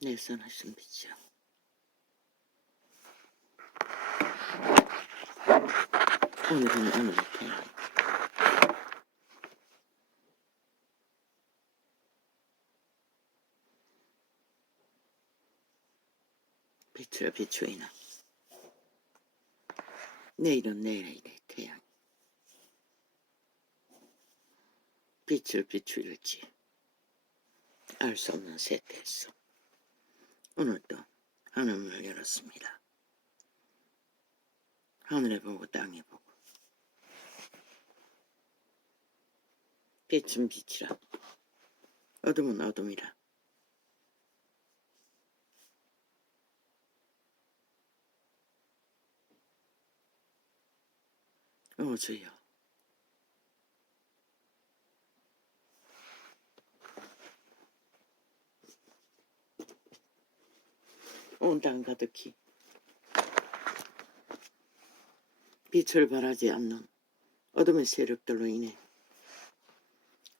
내 선하신 빛이여, 오늘은 오늘의 태양, 빛을 비추이나 내일은 내일의 태양, 빛을 비추일지 알 수 없는 세태에서 오늘도 하늘문을 열었습니다. 하늘에 보고 땅에 보고 빛은 빛이라 어둠은 어둠이라. 주여, 온 땅 가득히 빛을 발하지 않는 어둠의 세력들로 인해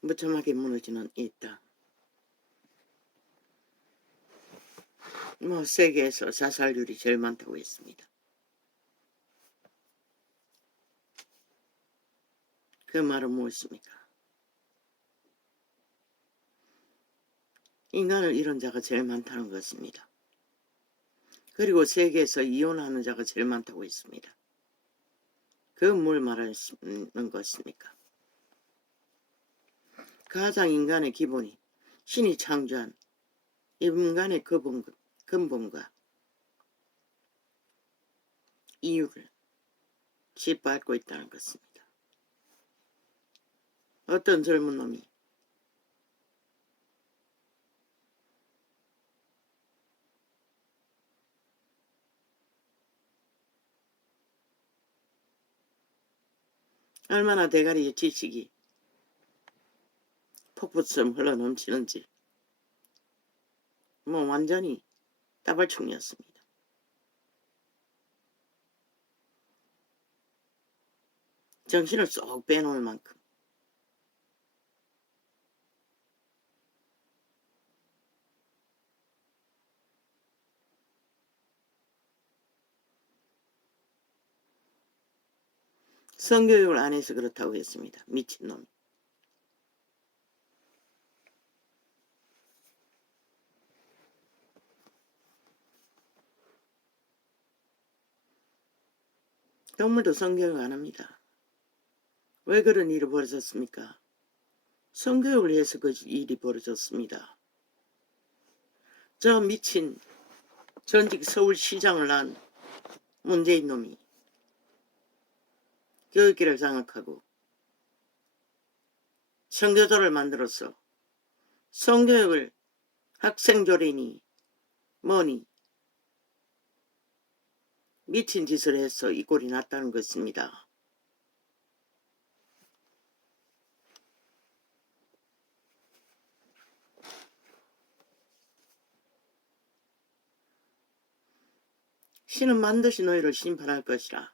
무참하게 무너지는 이 땅, 세계에서 자살률이 제일 많다고 했습니다. 그 말은 무엇입니까? 인간을 잃은 자가 제일 많다는 것입니다. 그리고 세계에서 이혼하는 자가 제일 많다고 했습니다. 그 뭘 말하는 것입니까? 가장 인간의 기본이 신이 창조한 인간의 근본과 이유를 짓밟고 있다는 것입니다. 어떤 젊은 놈이 얼마나 대가리의 지식이 폭포처럼 흘러넘치는지 완전히 따발총이었습니다. 정신을 쏙 빼놓을 만큼 성교육을 안 해서 그렇다고 했습니다. 미친놈. 동물도 성교육 안 합니다. 왜 그런 일이 벌어졌습니까? 성교육을 해서 그 일이 벌어졌습니다. 저 미친 전직 서울시장을 난 문재인 놈이 교육기를 장악하고 성교조를 만들어서 성교육을 학생조례니 뭐니 미친 짓을 해서 이 꼴이 났다는 것입니다. 신은 반드시 너희를 심판할 것이라.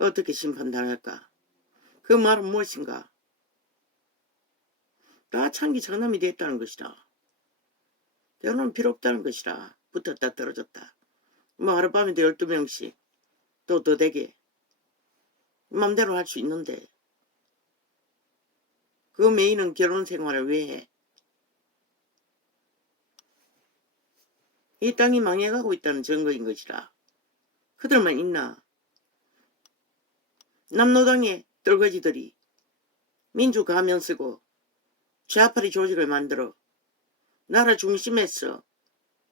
어떻게 심판당할까? 그 말은 무엇인가? 다 창기 장남이 됐다는 것이라. 결혼은 필요 없다는 것이라. 붙었다 떨어졌다. 하룻밤에도 12명씩 또 더 되게 맘대로 할 수 있는데 그 메인은 결혼 생활을 왜 해? 이 땅이 망해가고 있다는 증거인 것이라. 그들만 있나? 남노당의 떨거지들이 민주가면 쓰고 좌파리 조직을 만들어 나라 중심에서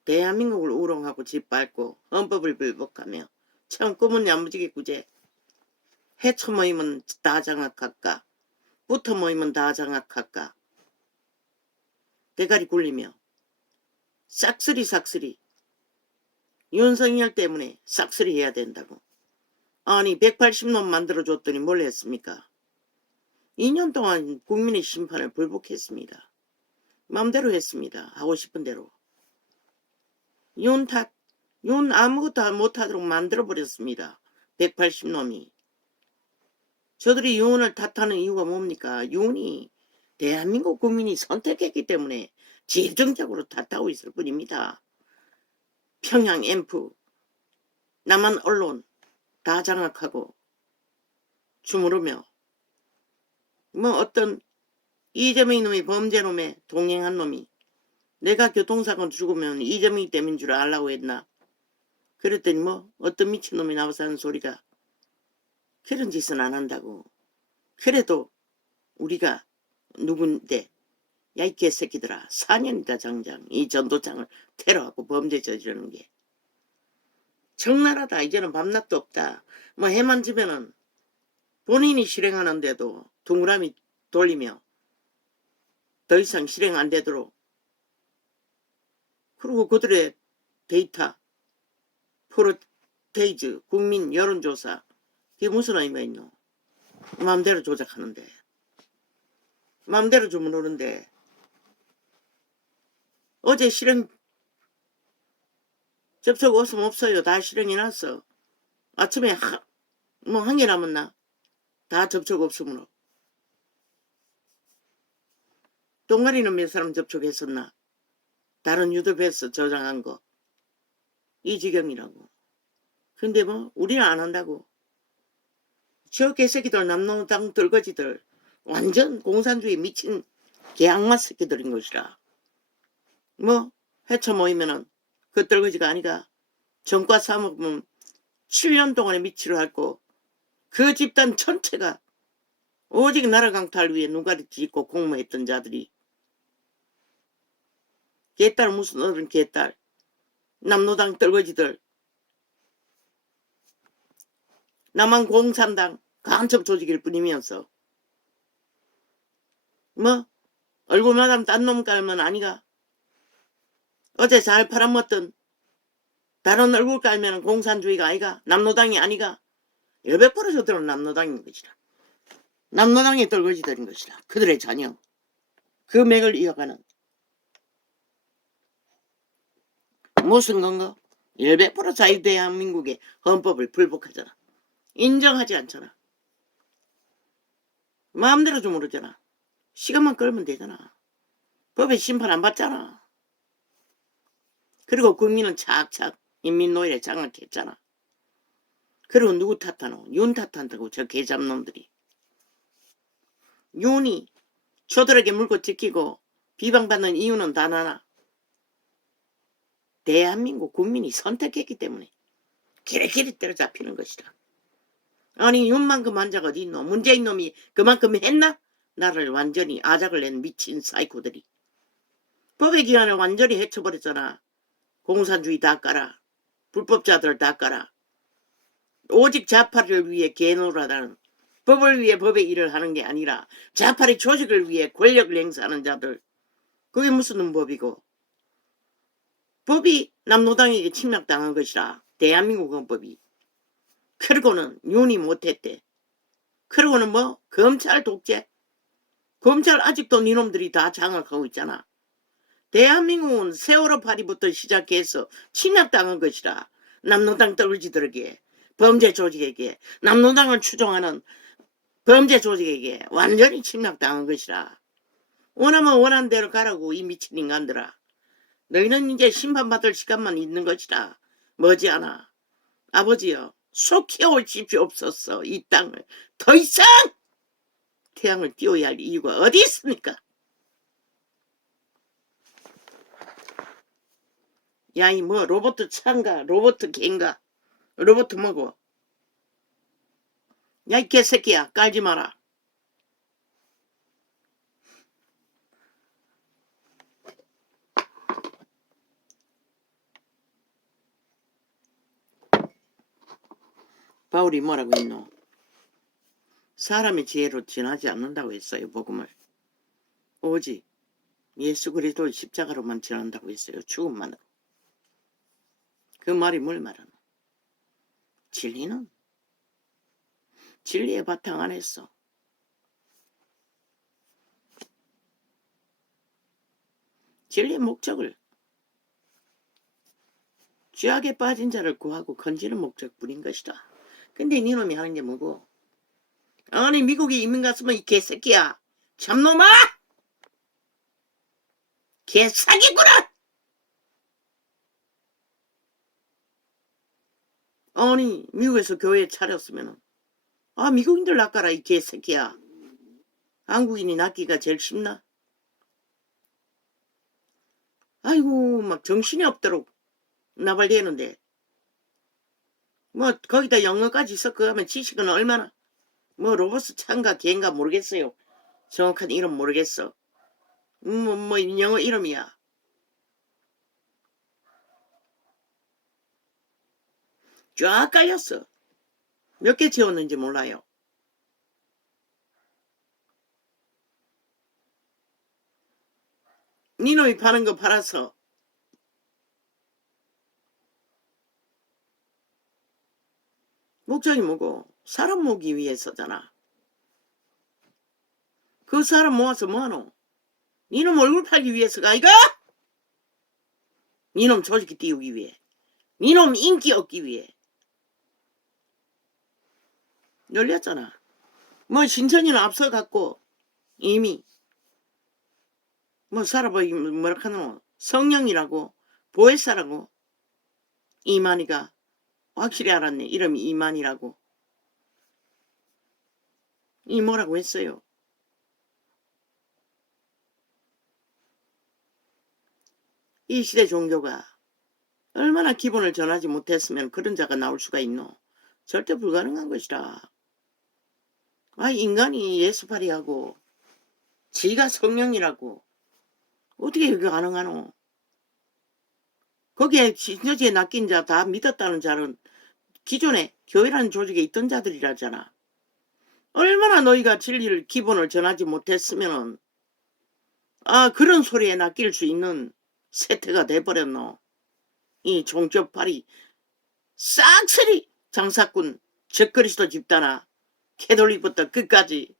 대한민국을 우롱하고 짓밟고 헌법을 불복하며 참 꿈은 야무지게 구제. 해쳐 모이면 다 장악할까? 붙어 모이면 다 장악할까? 대가리 굴리며 싹쓸이 윤석열 때문에 싹쓸이 해야 된다고. 아니 180놈 만들어줬더니 뭘 했습니까? 2년 동안 국민의 심판을 불복했습니다. 마음대로 했습니다. 하고 싶은 대로. 윤 아무것도 못하도록 만들어버렸습니다. 180놈이. 저들이 유언을 탓하는 이유가 뭡니까? 유언이 대한민국 국민이 선택했기 때문에 집중적으로 탓하고 있을 뿐입니다. 평양 앰프, 남한 언론 다 장악하고 주무르며 어떤 이재명이 놈이 범죄놈에 동행한 놈이 내가 교통사고 죽으면 이재명이 때문인 줄 알라고 했나? 그랬더니 어떤 미친놈이 나와서 하는 소리가 그런 짓은 안 한다고. 그래도 우리가 누군데 야 이 개새끼들아 4년이다 장장 이 전도장을 테러하고 범죄 저지르는 게 적나라하다. 이제는 밤낮도 없다. 해만 지면은 본인이 실행하는데도 동그라미 돌리며 더 이상 실행 안 되도록 그리고 그들의 데이터 프로테이즈 국민 여론조사 이게 무슨 의미가 있노? 마음대로 조작하는데 마음대로 주문하는데 어제 실행 접촉 없으면 없어요. 다 실행이 났어. 아침에 한 개 남았나? 다 접촉 없으므로. 동아리는 몇 사람 접촉했었나? 다른 유튜브에서 저장한 거. 이 지경이라고. 근데 우리는 안 한다고. 저 개새끼들 남노당 떨거지들 완전 공산주의 미친 개악마 새끼들인 것이라. 해쳐 모이면은 그 떨거지가 아니가. 전과 사먹으면 7년 동안의 미치를 핥고 그 집단 전체가 오직 나라 강탈 위해 눈가리 찢고 공모했던 자들이 개딸 무슨 어른 개딸 남노당 떨거지들 남한 공산당 간첩 조직일 뿐이면서 얼굴마담 딴 놈 깔면 아니가. 어제 잘 팔아먹던 다른 얼굴 깔면 공산주의가 아니가. 남노당이 아니가. 100% 저들은 남노당인 것이라. 남노당의 떨거지들인 것이라. 그들의 자녀. 그 맥을 이어가는 무슨 건가? 100% 자유대한민국의 헌법을 불복하잖아. 인정하지 않잖아. 마음대로 좀 모르잖아. 시간만 끌면 되잖아. 법에 심판 안 받잖아. 그리고 국민은 착착 인민노예에 장악했잖아. 그리고 누구 탓하노? 윤 탓한다고 저 개잡놈들이. 윤이 저들에게 물고 지키고 비방받는 이유는 단 하나. 대한민국 국민이 선택했기 때문에 기리기리 때려잡히는 것이다. 아니 윤만큼 한 자가 어디 있노? 문재인 놈이 그만큼 했나? 나를 완전히 아작을 낸 미친 사이코들이. 법의 기한을 완전히 해쳐버렸잖아. 공산주의 다 깔아. 불법자들 다 깔아. 오직 좌파를 위해 개노라다는 법을 위해 법의 일을 하는 게 아니라 좌파의 조직을 위해 권력을 행사하는 자들. 그게 무슨 법이고. 법이 남노당에게 침략당한 것이라. 대한민국 헌법이. 그리고는 윤이 못했대. 그리고는 검찰 독재. 검찰 아직도 니놈들이 다 장악하고 있잖아. 대한민국은 세월호 파리부터 시작해서 침략당한 것이라. 남노당 떨지들에게 범죄 조직에게 남노당을 추종하는 범죄 조직에게 완전히 침략당한 것이라. 원하면 원하는 대로 가라고 이 미친 인간들아. 너희는 이제 심판받을 시간만 있는 것이라. 머지않아. 아버지여 속 키워주시옵소서. 이 땅을 더 이상 태양을 띄워야 할 이유가 어디 있습니까? 야, 이 로봇 차인가? 로봇 개인가? 로봇 뭐고? 야, 이 개새끼야. 깔지 마라. 바울이 뭐라고 했노? 사람의 지혜로 지나지 않는다고 했어요. 복음을. 오직 예수 그리스도의 십자가로만 지난다고 했어요. 죽음만으로. 그 말이 뭘 말하노? 진리는 진리의 바탕 안에서 진리의 목적을 죄악에 빠진 자를 구하고 건지는 목적뿐인 것이다. 근데 니놈이 하는 게 뭐고? 아니 미국에 이민 갔으면 이 개새끼야. 참놈아! 개사기구나! 아니 미국에서 교회 차렸으면 미국인들 낚아라 이 개새끼야. 한국인이 낚기가 제일 쉽나? 아이고 막 정신이 없도록 나발대는데 뭐 거기다 영어까지 섞어가면 지식은 얼마나 뭐 로버스 찬가 걔인가 모르겠어요. 정확한 이름 모르겠어. 뭐 영어 이름이야. 쫙 깔렸어. 몇 개 지웠는지 몰라요. 니놈이 파는 거 팔아서 목적이 뭐고 사람 모으기 위해서잖아. 그 사람 모아서 뭐하노? 니놈 얼굴 팔기 위해서가 아이가? 니놈 조직이 띄우기 위해. 니놈 인기 얻기 위해. 열렸잖아. 뭐 신천이는 앞서갖고 이미 뭐 살아보기 뭐라 하노? 성령이라고 보혜사라고 이만희가 확실히 알았네. 이름이 이만희라고. 이 뭐라고 했어요. 이 시대 종교가 얼마나 기본을 전하지 못했으면 그런 자가 나올 수가 있노. 절대 불가능한 것이라. 인간이 예수팔이하고 지가 성령이라고 어떻게 그게 가능하노. 거기에 신천지에 낚인 자 다 믿었다는 자는 기존에 교회라는 조직에 있던 자들이라잖아. 얼마나 너희가 진리를 기본을 전하지 못했으면 그런 소리에 낚일 수 있는 세태가 돼버렸노. 이 종교팔이 싹쓸이 장사꾼 적그리스도 집단아. 캐톨릭부터 끝까지.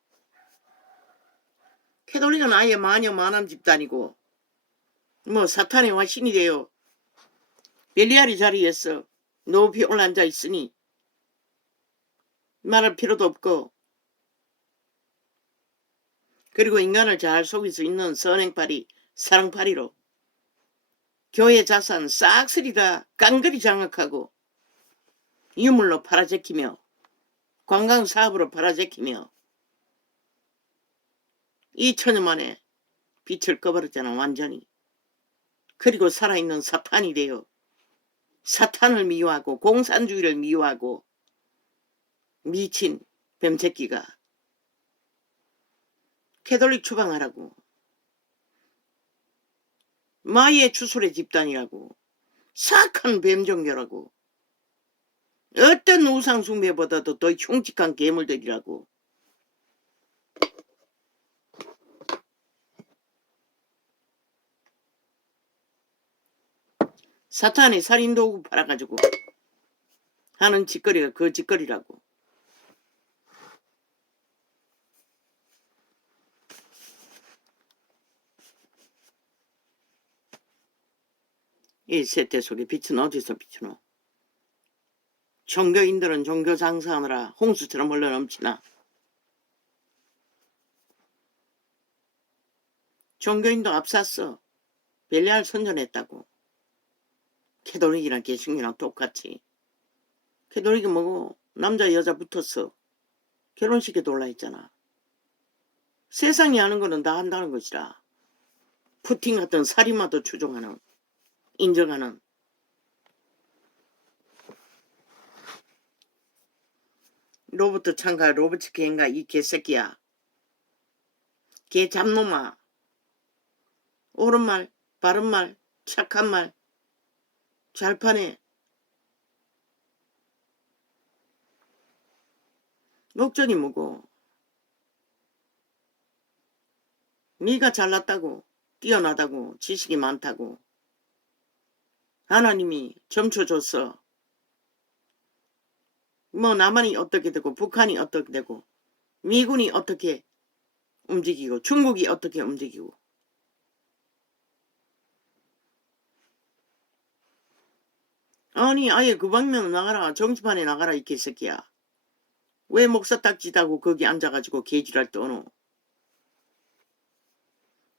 캐톨릭은 아예 마녀 만함 집단이고 뭐 사탄의 화신이 돼요. 벨리알이 자리에서 높이 올라앉아 있으니 말할 필요도 없고 그리고 인간을 잘 속일 수 있는 선행팔이 사랑팔이로 교회 자산 싹쓸이 다 깡그리 장악하고 유물로 팔아제키며 관광사업으로 팔아제키며 2000년 만에 빛을 꺼버렸잖아 완전히. 그리고 살아있는 사탄이 되어 사탄을 미워하고 공산주의를 미워하고 미친 뱀새끼가 캐톨릭 추방하라고 마의 추술의 집단이라고 사악한 뱀종교라고 어떤 우상숭배보다도 더 흉측한 괴물들이라고. 사탄이 살인도구 팔아가지고 하는 짓거리가 그 짓거리라고. 이 세태 속에 빛은 어디서 비추노? 종교인들은 종교 장사하느라 홍수처럼 흘러넘치나. 종교인도 앞섰어. 벨리알 선전했다고. 캐톨릭이랑 개신교랑 똑같이. 캐톨릭이 뭐고 남자 여자 붙었어. 결혼식에 놀라 했잖아. 세상이 하는 거는 다 한다는 것이라. 푸틴 같은 살인마도 추종하는 인정하는. 로버트 창가 로버트 개인가 이 개새끼야. 개 잡놈아. 옳은 말 바른 말 착한 말 잘 파네. 목적이 뭐고? 네가 잘났다고 뛰어나다고 지식이 많다고 하나님이 점쳐 줬어. 뭐 남한이 어떻게 되고 북한이 어떻게 되고 미군이 어떻게 움직이고 중국이 어떻게 움직이고 아니 아예 그 방면 나가라. 정치판에 나가라 이 개새끼야. 왜 목사 딱지다고 거기 앉아가지고 개지랄 떠노?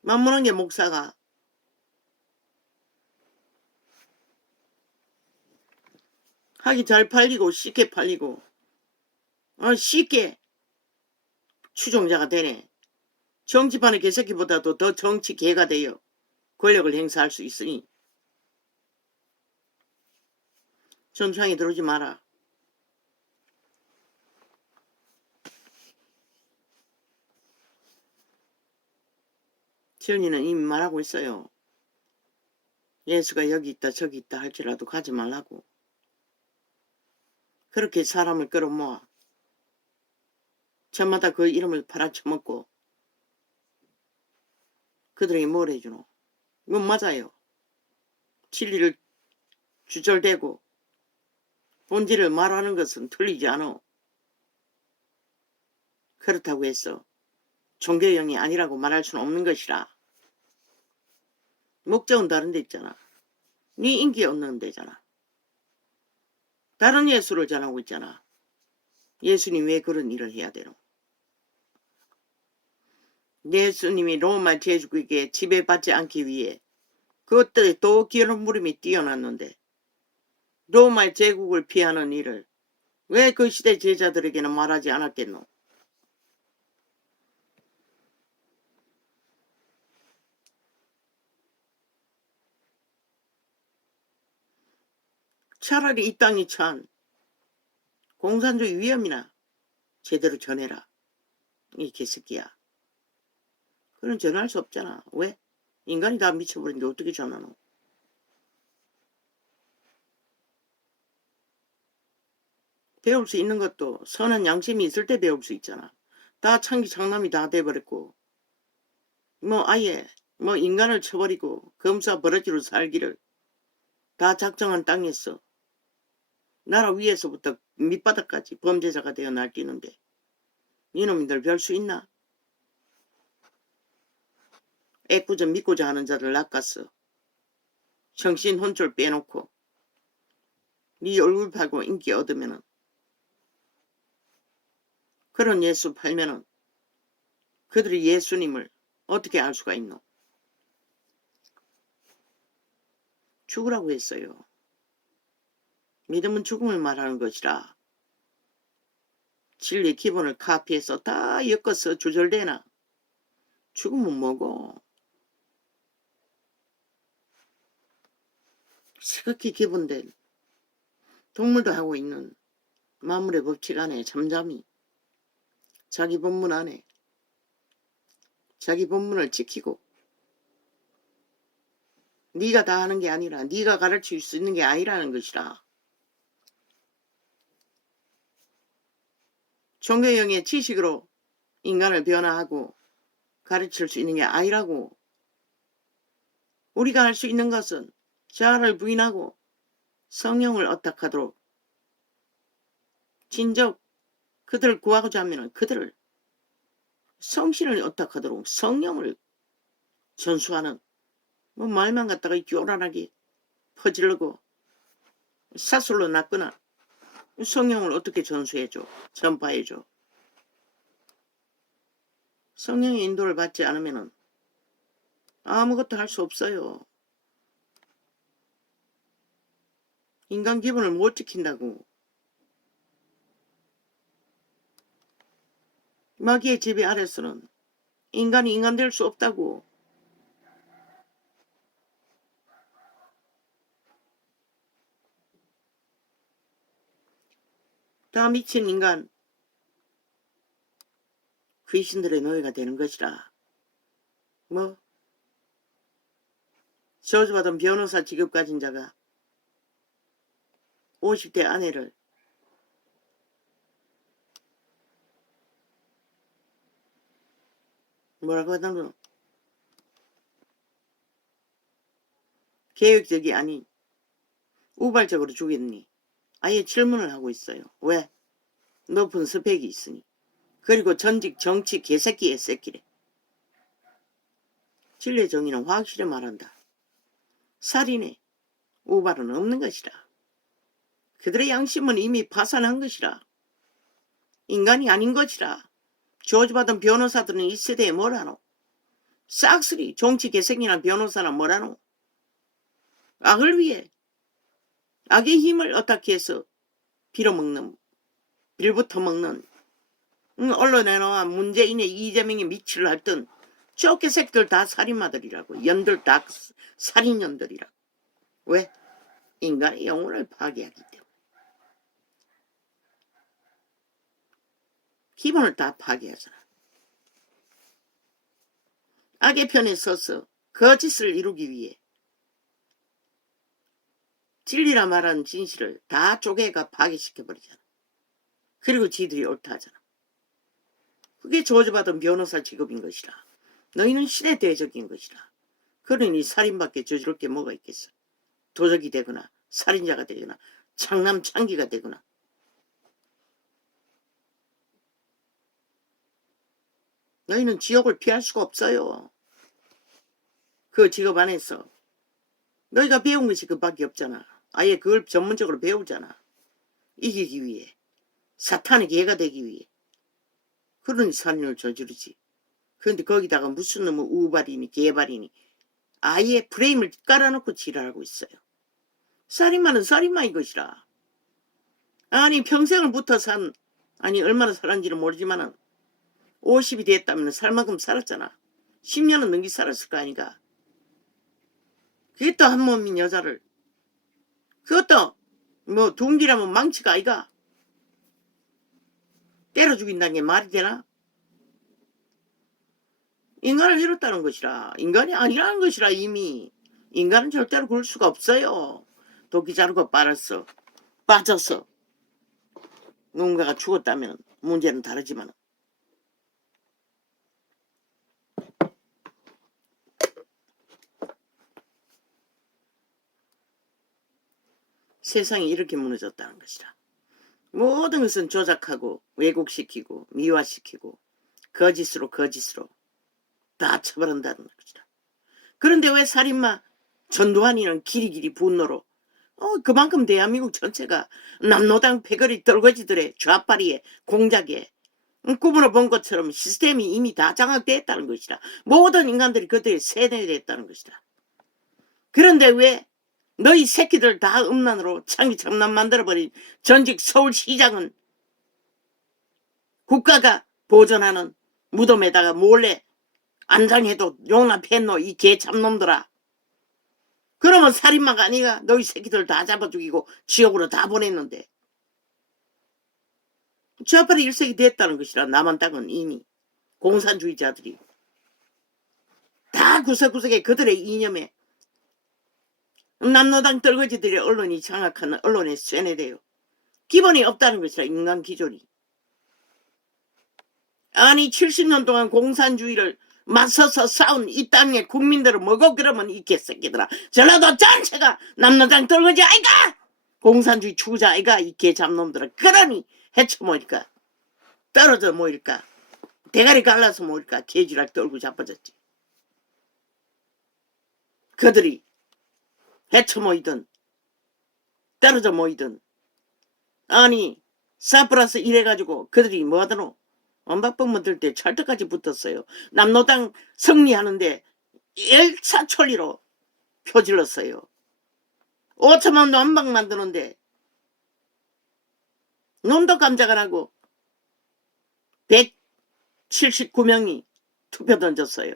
만무는 게 목사가 하기 잘 팔리고 쉽게 팔리고 쉽게 추종자가 되네. 정치판의 개새끼보다도 더 정치 개가 되어 권력을 행사할 수 있으니 전투장에 들어오지 마라. 지연이는 이미 말하고 있어요. 예수가 여기 있다 저기 있다 할지라도 가지 말라고. 그렇게 사람을 끌어모아 저마다 그 이름을 팔아쳐먹고 그들에게 뭘 해주노? 이건 맞아요. 진리를 주절대고 본질을 말하는 것은 틀리지 않아. 그렇다고 해서 종교형이 아니라고 말할 수는 없는 것이라. 목적은 다른 데 있잖아. 네 인기 얻는 데잖아. 다른 예수를 전하고 있잖아. 예수님 왜 그런 일을 해야 되노? 예수님이 로마 제국에게 지배받지 않기 위해 그것들에 또 기름 부림이 뛰어났는데 로마 제국을 피하는 일을 왜 그 시대 제자들에게는 말하지 않았겠노? 차라리 이 땅이 처한 공산주의 위험이나 제대로 전해라. 이 개새끼야. 그건 전할 수 없잖아. 왜? 인간이 다 미쳐버린데 어떻게 전하노? 배울 수 있는 것도 선한 양심이 있을 때 배울 수 있잖아. 다 창기 장남이 다 돼버렸고 아예 인간을 쳐버리고 검사 버러지로 살기를 다 작정한 땅에서 나라 위에서부터 밑바닥까지 범죄자가 되어 날뛰는데 이놈들 별 수 있나? 애꿎어 믿고자 하는 자를 낚았어. 정신 혼쭐 빼놓고 네 얼굴 팔고 인기 얻으면은 그런 예수 팔면은 그들이 예수님을 어떻게 알 수가 있노? 죽으라고 했어요. 믿음은 죽음을 말하는 것이라. 진리의 기본을 카피해서 다 엮어서 조절되나? 죽음은 뭐고? 시극히 기본된 동물도 하고 있는 만물의 법칙 안에 잠잠히 자기 본문 안에 자기 본문을 지키고 네가 다 하는 게 아니라 네가 가르칠 수 있는 게 아니라는 것이라. 종교형의 지식으로 인간을 변화하고 가르칠 수 있는 게 아니라고. 우리가 할 수 있는 것은 자아를 부인하고 성령을 어탁하도록 진즉 그들을 구하고자 하면 그들을 성신을 어탁하도록 성령을 전수하는 말만 갖다가 요란하게 퍼질르고 사슬로 놨거나 성령을 어떻게 전수해줘? 전파해줘? 성령의 인도를 받지 않으면 아무것도 할 수 없어요. 인간 기본을 못 지킨다고. 마귀의 지배 아래서는 인간이 인간 될 수 없다고. 다 미친 인간, 귀신들의 노예가 되는 것이라. 저주받은 변호사 직업 가진 자가 50대 아내를 뭐라고 하던가 계획적이 아닌 우발적으로 죽였니? 아예 질문을 하고 있어요. 왜? 높은 스펙이 있으니. 그리고 전직 정치 개새끼의 새끼래. 진리의 정의는 확실히 말한다. 살인에 우발은 없는 것이라. 그들의 양심은 이미 파산한 것이라. 인간이 아닌 것이라. 조지받은 변호사들은 이 세대에 뭐라노? 싹쓸이 정치 개생이나 변호사나 뭐라노? 악을 위해 악의 힘을 어떻게 해서 빌부터 먹는 언론에 나와 문재인의 이재명이 미치를 했던 저개 새끼들 다 살인마들이라고. 연들 다 살인년들이라고. 왜? 인간의 영혼을 파괴하기 때문에. 기본을 다 파괴하잖아. 악의 편에 서서 거짓을 이루기 위해 진리라 말하는 진실을 다 쪼개가 파괴시켜버리잖아. 그리고 지들이 옳다 하잖아. 그게 저주받은 변호사 직업인 것이라. 너희는 시대대적인 것이라. 그러니 살인밖에 저지를 게 뭐가 있겠어. 도적이 되거나 살인자가 되거나 창남창기가 되거나. 너희는 지옥을 피할 수가 없어요. 그 직업 안에서 너희가 배운 것이 그밖에 없잖아. 아예 그걸 전문적으로 배우잖아. 이기기 위해. 사탄의 개가 되기 위해. 그러니 살인을 저지르지. 그런데 거기다가 무슨 놈의 우발이니 개발이니 아예 프레임을 깔아놓고 지랄하고 있어요. 살인마는 살인마인 것이라. 아니 평생을 붙어 산, 아니 얼마나 살았는지는 모르지만은 50이 됐다면 살 만큼 살았잖아. 10년은 넘게 살았을 거 아닌가. 그게 또 한 몸인 여자를, 그것도 뭐 둥기라면 망치가 아이가. 때려 죽인다는 게 말이 되나? 인간을 잃었다는 것이라. 인간이 아니라는 것이라. 이미 인간은 절대로 그럴 수가 없어요. 도끼 자루가 빠져서 누군가가 죽었다면 문제는 다르지만 세상이 이렇게 무너졌다는 것이라. 모든 것은 조작하고 왜곡시키고 미화시키고 거짓으로 다 처벌한다는 것이라. 그런데 왜 살인마 전두환이는 길이길이 분노로 그만큼 대한민국 전체가 남노당 패거리 떨거지들의 좌파리에 공작에 꿈으로 본 것처럼 시스템이 이미 다 장악되었다는 것이라. 모든 인간들이 그들의 세뇌됐다는 것이라. 그런데 왜 너희 새끼들 다 음란으로 창남 만들어버린 전직 서울시장은 국가가 보존하는 무덤에다가 몰래 안장해도 용납했노 이 개참놈들아. 그러면 살인마가 아니가. 너희 새끼들 다 잡아 죽이고 지옥으로 다 보냈는데. 좌파리 일색이 됐다는 것이라. 남한 땅은 이미 공산주의자들이 다 구석구석에 그들의 이념에 남노당 떨거지들의 언론이 장악하는 언론에 쇠뇌돼요. 기본이 없다는 것이라. 인간 기존이. 아니 70년 동안 공산주의를 맞서서 싸운 이 땅의 국민들을 뭐고 그러면 이 개새끼들아. 전라도 전체가 남노당 떨거지 아이가. 공산주의 추구자 아이가. 이 개잡놈들아. 그러니 해쳐 모일까. 떨어져 모일까. 대가리 갈라서 모일까. 개지랄 떨고 자빠졌지. 그들이 해쳐 모이든 떨어져 모이든 아니 사프라스 이래가지고 그들이 뭐하더노. 원박병 들 때 철저까지 붙었어요. 남노당 승리하는데 일사천리로 표질렀어요. 5천만 원박 만드는데 놈도 깜짝 안 하고 179명이 투표 던졌어요.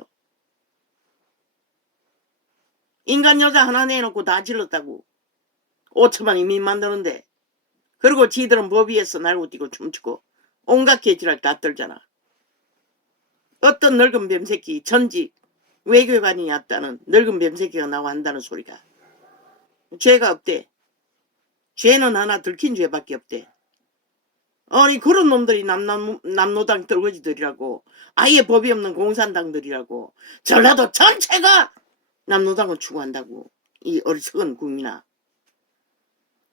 인간 여자 하나 내놓고 다 질렀다고. 5천만 이민 만드는데. 그리고 지들은 법 위에서 날고 뛰고 춤추고 온갖 개지랄 다 떨잖아. 어떤 늙은 뱀새끼 전직 외교관이 왔다는 늙은 뱀새끼가 나와 한다는 소리가. 죄가 없대. 죄는 하나 들킨 죄밖에 없대. 아니 그런 놈들이 남노당 떨거지들이라고. 아예 법이 없는 공산당들이라고. 전라도 전체가 남노당을 추구한다고. 이 어리석은 국민아.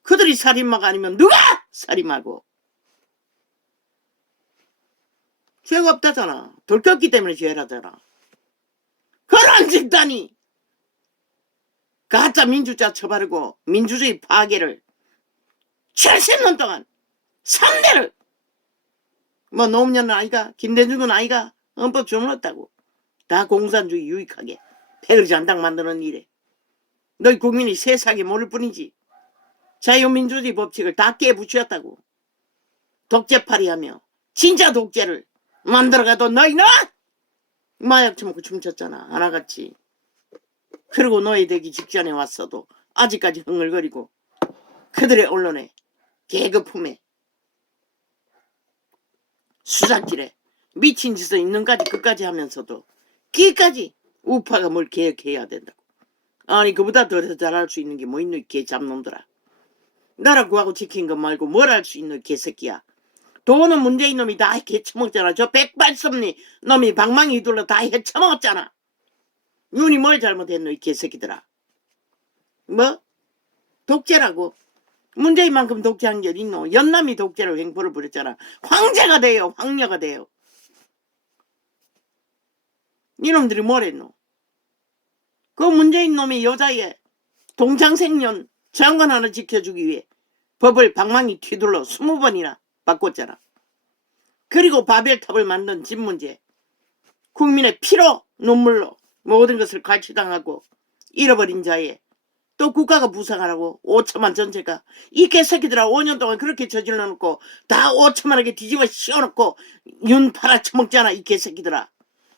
그들이 살인마가 아니면 누가 살인마고. 죄가 없다잖아. 들켰기 때문에 죄라잖아. 그런 집단이 가짜 민주자 처바르고 민주주의 파괴를 70년 동안 3대를 뭐 노무현은 아이가 김대중은 아이가 헌법 주물렀다고. 다 공산주의 유익하게 패거리잔당 만드는 일에 너희 국민이 세상에 모를 뿐이지. 자유민주주의 법칙을 다 깨부수었다고. 독재파리하며 진짜 독재를 만들어가도 너희는 마약 처먹고 춤췄잖아. 하나같이. 그리고 노예되기 직전에 왔어도 아직까지 흥얼거리고 그들의 언론에 계급품에 수작질에 미친 짓을 있는까지 끝까지 하면서도 끼까지 우파가 뭘 개혁해야 된다고. 아니 그보다 더 잘할 수 있는 게 뭐 있노 이 개잡놈들아. 나라 구하고 지킨 것 말고 뭘 할 수 있노 이 개새끼야. 돈은 문재인 놈이 다 해쳐먹었잖아. 저 백발섭리 놈이 방망이 둘러 다 해쳐먹었잖아. 윤이 뭘 잘못했노 이 개새끼들아. 뭐? 독재라고. 문재인만큼 독재한 게 있노. 연남이 독재로 횡포를 부렸잖아. 황제가 돼요. 황녀가 돼요. 이놈들이 뭘 했노? 그 문재인 놈이 여자의 동창생년 장관 하나 지켜주기 위해 법을 방망이 튀둘러 20번이나 바꿨잖아. 그리고 바벨탑을 만든 집 문제. 국민의 피로 눈물로 모든 것을 갈취당하고 잃어버린 자에 또 국가가 부상하라고 5천만 전체가 이 개새끼들아 5년 동안 그렇게 저질러 놓고 다 5천만하게 뒤집어 씌워놓고 윤 팔아쳐먹잖아. 이 개새끼들아.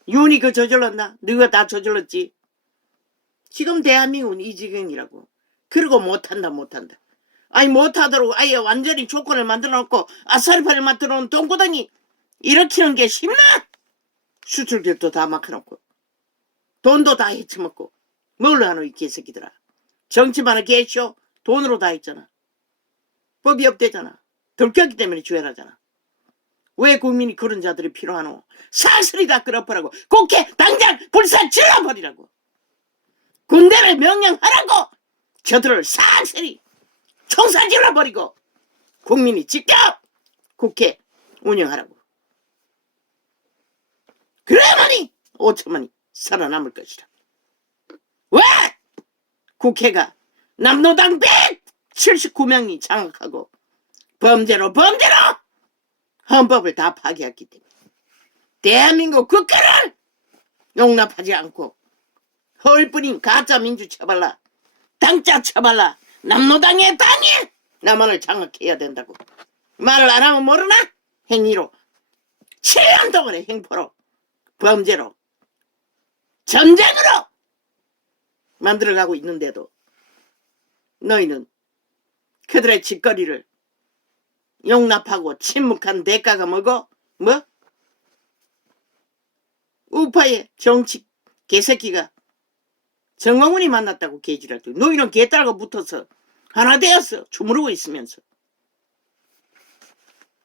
윤이 그 저질렀나? 너가 다 저질렀지. 지금 대한민국은 이 지경이라고. 그리고 못한다. 아니 못하도록 아예 완전히 조건을 만들어놓고 아싸리파를 만들어놓은 똥구덩이 일으키는 게 쉽나? 수출객도 다 막아놓고 돈도 다 해쳐먹고 뭘로 하노 이 개새끼들아. 정치만은 개쇼 돈으로 다 했잖아. 법이 없대잖아. 들켰기 때문에 주회하잖아. 왜 국민이 그런 자들이 필요하노? 사슬이 다 끌어버리고 국회 당장 불사 질러버리라고. 군대를 명령하라고. 저들을 사슬이 총사 질러버리고 국민이 직접 국회 운영하라고. 그래야만이 5천만이 살아남을 것이다. 왜? 국회가 남노당 179명이 장악하고 범죄로 헌법을 다 파기했기 때문에 대한민국 국가를 용납하지 않고 허울뿐인 가짜 민주 처발라 당짜 처발라 남노당의 당이 남한을 장악해야 된다고. 말을 안 하면 모르나? 행위로 7년 동안의 행포로 범죄로 전쟁으로 만들어가고 있는데도 너희는 그들의 짓거리를 용납하고 침묵한 대가가 뭐고? 뭐? 우파의 정치 개새끼가 정광훈이 만났다고 개지랄 때 너희는 개딸과 붙어서 하나 되었어. 주무르고 있으면서.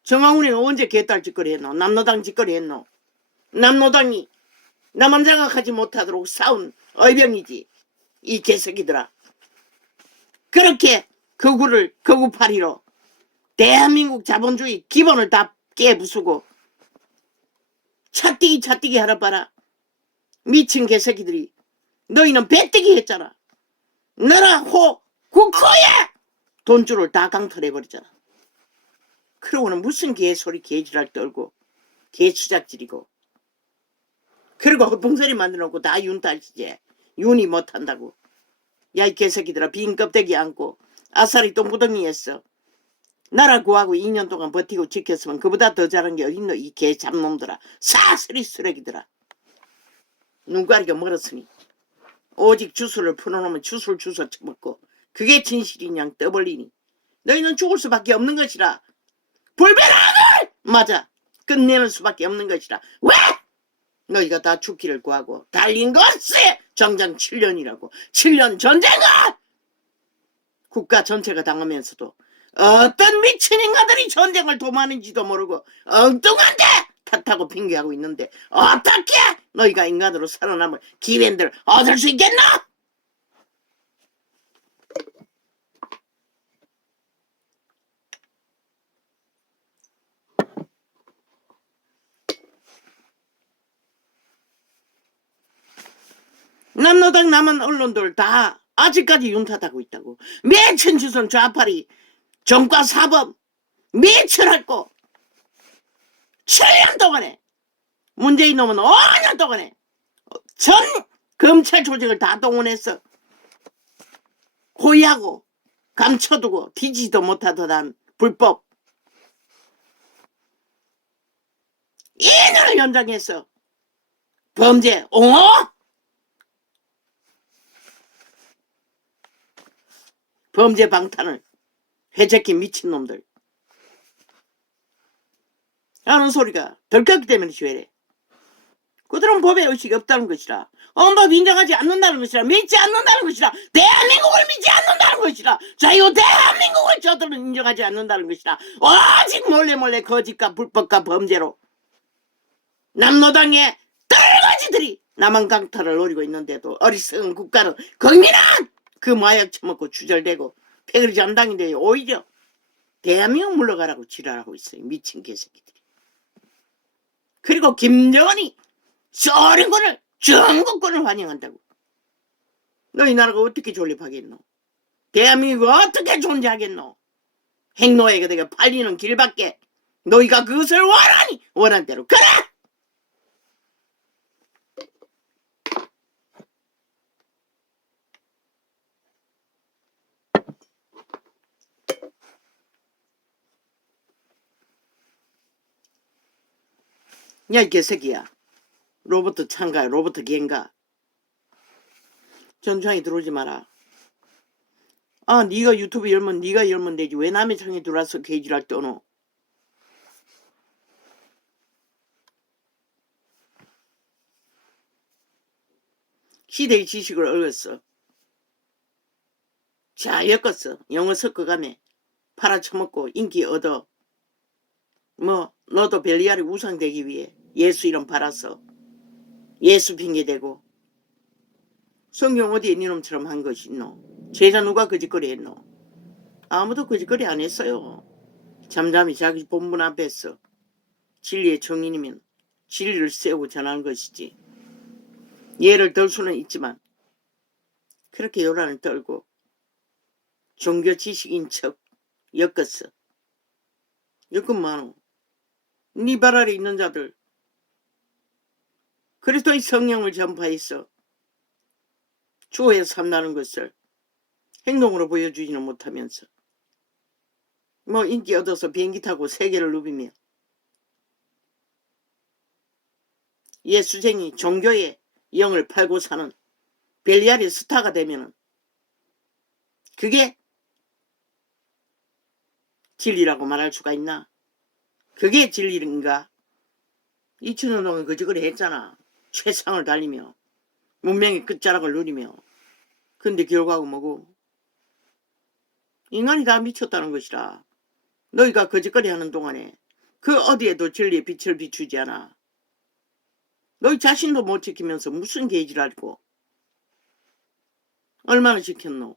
정광훈이 언제 개딸 짓거리 했노? 남노당 짓거리 했노? 남노당이 남한 장악하지 못하도록 싸운 의병이지. 이 개새끼들아. 그렇게 거구파리로 대한민국 자본주의 기본을 다 깨부수고 차뛰기 하라 봐라. 미친 개새끼들이. 너희는 배뜨기 했잖아. 나라 국호에 돈줄을 다 강탈해버리잖아. 그러고는 무슨 개소리 개지랄 떨고 개수작질이고. 그리고 헛봉소리 만들어놓고 다 윤따지지. 윤이 못한다고. 야 이 개새끼들아. 빈 껍데기 안고 아싸리 똥구덩이 했어. 나라 구하고 2년 동안 버티고 지켰으면 그보다 더 잘한 게 어딨노 이 개잡놈들아. 사슬이 쓰레기들아. 눈가리가 멀었으니 오직 주술을 풀어놓으면 주술 주워 처먹고 그게 진실이냐 떠벌리니 너희는 죽을 수밖에 없는 것이라. 불변함을 맞아 끝내는 수밖에 없는 것이라. 왜? 너희가 다 죽기를 구하고 달린 것이 정장 7년이라고. 7년 전쟁을 국가 전체가 당하면서도 어떤 미친 인간들이 전쟁을 도모하는지도 모르고 엉뚱한데 탓하고 핑계하고 있는데 어떻게 너희가 인간으로 살아남을 기회를 얻을 수 있겠나? 남노당 남한 언론들 다 아직까지 윤탓하고 있다고. 매천 주선 좌파리 정과 사법 매천하고 7년 동안에 문재인 놈은 5년 동안에 전 검찰 조직을 다 동원해서 호위하고 감춰두고 뒤지도 못하던 불법 인을 연장해서 범죄 옹호 범죄 방탄을 해제킨 미친놈들 하는 소리가 덜컥기 때문에 죄래. 그들은 법에 의식이 없다는 것이라, 헌법 인정하지 않는다는 것이라, 믿지 않는다는 것이라, 대한민국을 믿지 않는다는 것이라, 자유 대한민국을 저들은 인정하지 않는다는 것이라, 오직 몰래 거짓과 불법과 범죄로 남노당의 떨거지들이 남한 강탈을 노리고 있는데도 어리석은 국가는 국민은 그 마약 처먹고 주절되고 패거리 잔당인데 오히려 대한민국 물러가라고 지랄하고 있어요. 미친 개새끼들이. 그리고 김정은이 소련군을 중국군을 환영한다고. 너희 나라가 어떻게 존립하겠노? 대한민국이 어떻게 존재하겠노? 핵노예가 내가 팔리는 길밖에 너희가 그것을 원하니 원한 대로 그래! 야, 이 개새끼야. 로봇 참가, 로봇 개인가. 전창에 들어오지 마라. 아, 네가 유튜브 열면 네가 열면 되지. 왜 남의 창에 들어와서 개지랄 떠노? 시대의 지식을 얻었어. 자, 엮었어. 영어 섞어가며 팔아쳐먹고 인기 얻어. 뭐 너도 벨리알이 우상되기 위해 예수 이름 팔아서 예수 핑계대고. 성경 어디에 니놈처럼 한 것이 있노? 제자 누가 거짓거리 했노? 아무도 거짓거리 안 했어요. 잠잠히 자기 본분 앞에서 진리의 정인이면 진리를 세우고 전하는 것이지. 예를 들 수는 있지만 그렇게 요란을 떨고 종교 지식인 척 엮었어. 엮은만호. 네 발 아래 있는 자들 그리스도의 성령을 전파해서 주어에 산다는 것을 행동으로 보여주지는 못하면서 뭐 인기 얻어서 비행기 타고 세계를 누비며 예수쟁이 종교의 영을 팔고 사는 벨리알의 스타가 되면은 그게 진리라고 말할 수가 있나? 그게 진리인가? 2000년 동안 거짓거리 했잖아. 최상을 달리며 문명의 끝자락을 누리며. 근데 결과가 뭐고? 인간이 다 미쳤다는 것이라. 너희가 거짓거리 하는 동안에 그 어디에도 진리의 빛을 비추지 않아. 너희 자신도 못 지키면서 무슨 개지랄고 얼마나 지켰노?